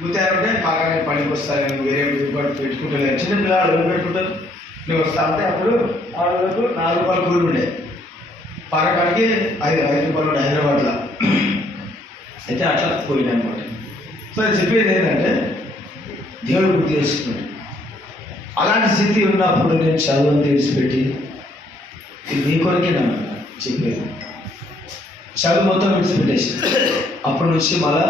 గుర్తారంటే కాగానే పనికి వస్తాను వేరే పెట్టుకుంటలేదు. చిన్న పిల్లలు ఎవరు పెట్టుకుంటారు? నువ్వు వస్తా అంటే అప్పుడు ఆడలకు 4 రూపాయలు కూలి ఉండే, పరకాడికి 5 రూపాయలు ఉండే హైదరాబాద్లో. అయితే అట్లా పోయినా అనమాట. సో చెప్పేది ఏంటంటే దేవుడు గుర్తు చేసుకున్నాడు. అలాంటి స్థితి ఉన్నప్పుడు నేను చదువుని తెలిసిపెట్టి ఇది నీ కొరకే నా చెప్పేది. చదువు మొత్తం విడిచిపెట్టేసి అప్పటి నుంచి మళ్ళా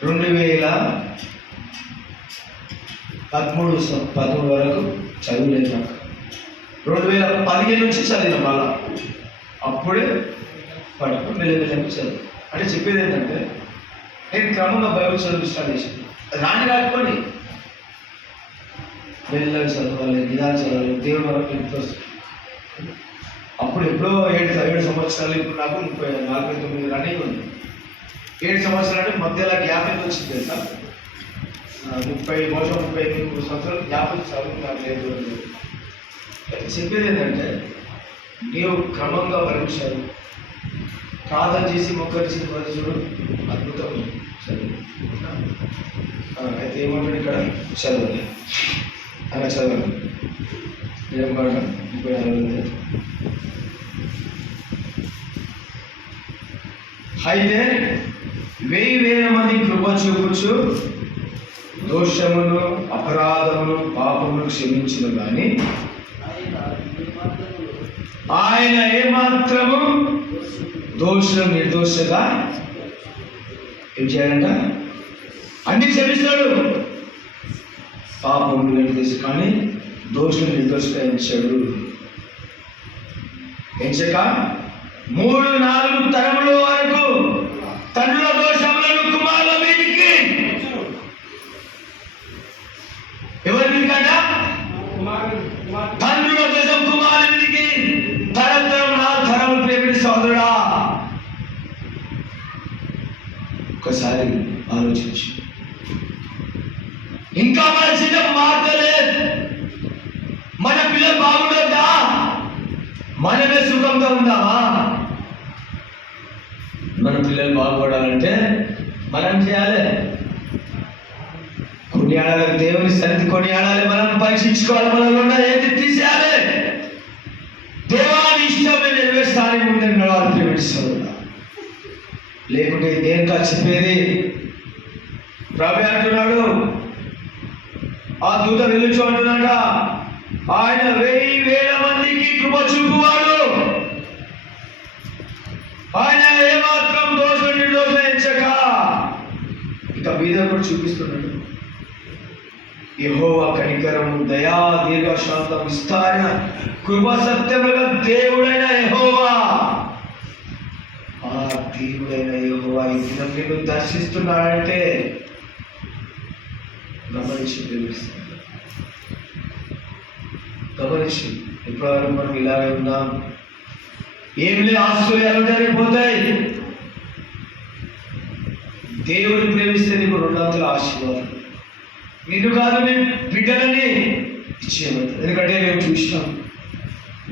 2013 వరకు చదువులేదు నాకు. 2015 నుంచి చదివిన మళ్ళా అప్పుడే పట్టుకుని మెల్లమెల్లని చదువు. అంటే చెప్పేది ఏంటంటే నేను క్రమంగా బైబిల్ చదువు స్టార్ట్ చేసాను. రాని రాకపోయి మెల్లగా చదవాలి, నిదానం చదవాలి, దేవుని వరకు ఇంట్రెస్ట్. అప్పుడు ఎప్పుడో 7 సంవత్సరాలు, ఇప్పుడు నాకు 49 రన్నింగ్ ఉంది. 7 సంవత్సరాలు అంటే మధ్యలో గ్యాప్ ఎంత వచ్చింది తెలుసా? 33 సంవత్సరాలు గ్యాప్ చదువు నాకు లేదు. చెప్పేది ఏంటంటే నీవు క్రమంగా పరీక్షలు ప్రార్థన చేసి మొక్కరిచిన చూడు అద్భుతం చదువు. అయితే ఏమంటాడు ఇక్కడ? చదవాలి అలా చదవాలి. ఏం మాట 34. అయితే 1000 మంది కృప చూపుచు దోషమును అపరాధమును పాపమును క్షమించును కానీ ఆయన ఏమాత్రము దోషం నిర్దోషగా ఏం చేయాలంట? అన్ని క్షమిస్తాడు, పాపములు నిర్దోషం కానీ దోషం నిర్దోషంగా ఎంచాడు. ఎంచక 3-4 తరముల వరకు తండ్రుల దోషములను కుమారుల మీదికి. ఎవరి మీదికంట? తండ్రుల దోషం కుమారుల మీదికి. తరతరం 4 తరములు ప్రేమించే సోదరుడా, ఒకసారి ఆలోచించు. ఇంకా మన చిన్న మార్గలేదు. మన పిల్లలు బాగుండొద్దా? మనమే సుఖంగా ఉందామా? మన పిల్లలు బాగుపడాలంటే మనం చేయాలి, కొనియాడాలి, దేవుని సన్నిధి కొనియాడాలి. మనం పరీక్షించుకోవాలి, మనలో ఉన్న ఏది తీసేయాలి. దేవాన్ని ఇష్టమే నెరవేర్చాలని ముందే నడవాలి ప్రేమిస్తాడు. లేకుంటే దేనికా చెప్పేది? ప్రభు అంటున్నాడు, ఆ దూత వెలుచు అంటున్నాడ, ఆయన 1000 మందికి కృప చూపువాడు. ఆయన ఏమాత్రం దోషం నిర్దోషం ఎంచక. ఇక మీద కూడా చూపిస్తున్నాడు. యెహోవా కనికరము, దయా, దీర్ఘశాంతం, విస్తారణ, కృప, సత్యముల దేవుడైన యెహోవా. ఆ దేవుడైన యెహోవా ఈ దినం నిన్ను దర్శిస్తున్నాడంటే గమనించి తెలుస్తుంది. గమనించి ఇప్పటివరకు మనం ఇలాగే ఉన్నాం. ఏం లేదు, ఆస్తులు ఎలాగైపోతాయి. దేవుడిని ప్రేమిస్తే నీకు 200 ఆశీర్వాదం. నిన్ను కాదు, నేను బిడ్డలని ఇచ్చేయబడతాను. ఎందుకంటే మేము చూసినాం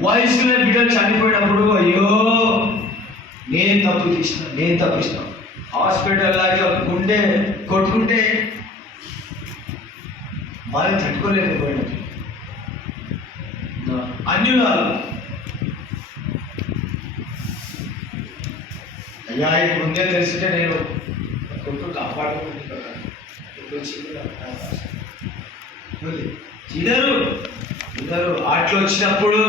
వయసులో బిడ్డలు చనిపోయినప్పుడు, అయ్యో నేను తప్పు చేసిన హాస్పిటల్ లాగా గుండె కొట్టుకుంటే మరి తట్టుకోలేకపోయినట్టు అన్యులాలు. అయ్యా ఇది ముందే తెలిసింటే నేను కొట్టు కాపాడుకుంటున్నాను. ఇద్దరు ఆటలు వచ్చినప్పుడు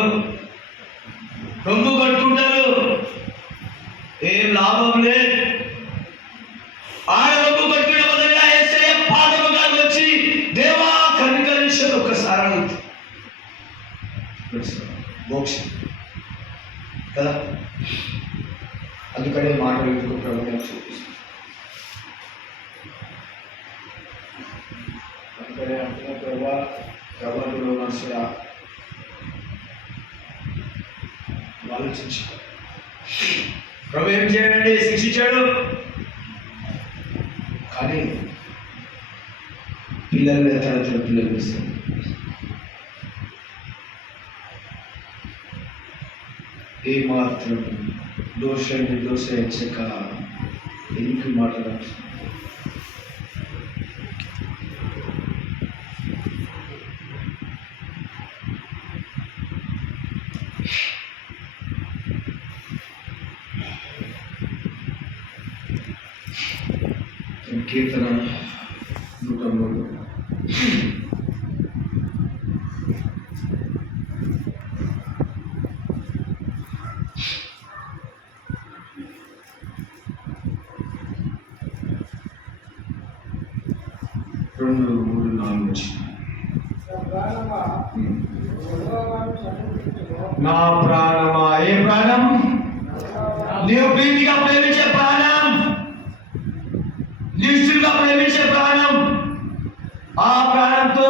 రొమ్ము కట్టుకుంటారు, ఏం లాభం లేదు. ఆడ రొమ్ము కట్టుకునే బదులుగా యేసయ్య పాదము కాడికి వచ్చి దేవా కనికరించు ఒక్కసారి అడుగుతుంది. మోక్షం కదా. అందుకనే మాటలు ఎందుకు ప్రభుత్వం చూపిస్తుంది. అందుకనే అంటున్న ప్రభావంలో మనసుగా ఆలోచించు. ప్రభు ఏం చేయండి? శిక్షించాడు. కానీ పిల్లలు తరతర పిల్లలు ఇస్తారు. ఏమాత్రం దోష నిర్దోష ఎంచక ఎందుకు మాట్లాడాల్సి కీర్తన 103. రెండు మూడు నాలుగు వచ్చిన నా ప్రాణమా ఏ ప్రాణం నీవు ప్రీతిగా ప్రేమించే ప్రాణం నిష్ఠులుగా ప్రేమించే ప్రాణం ఆ ప్రాణంతో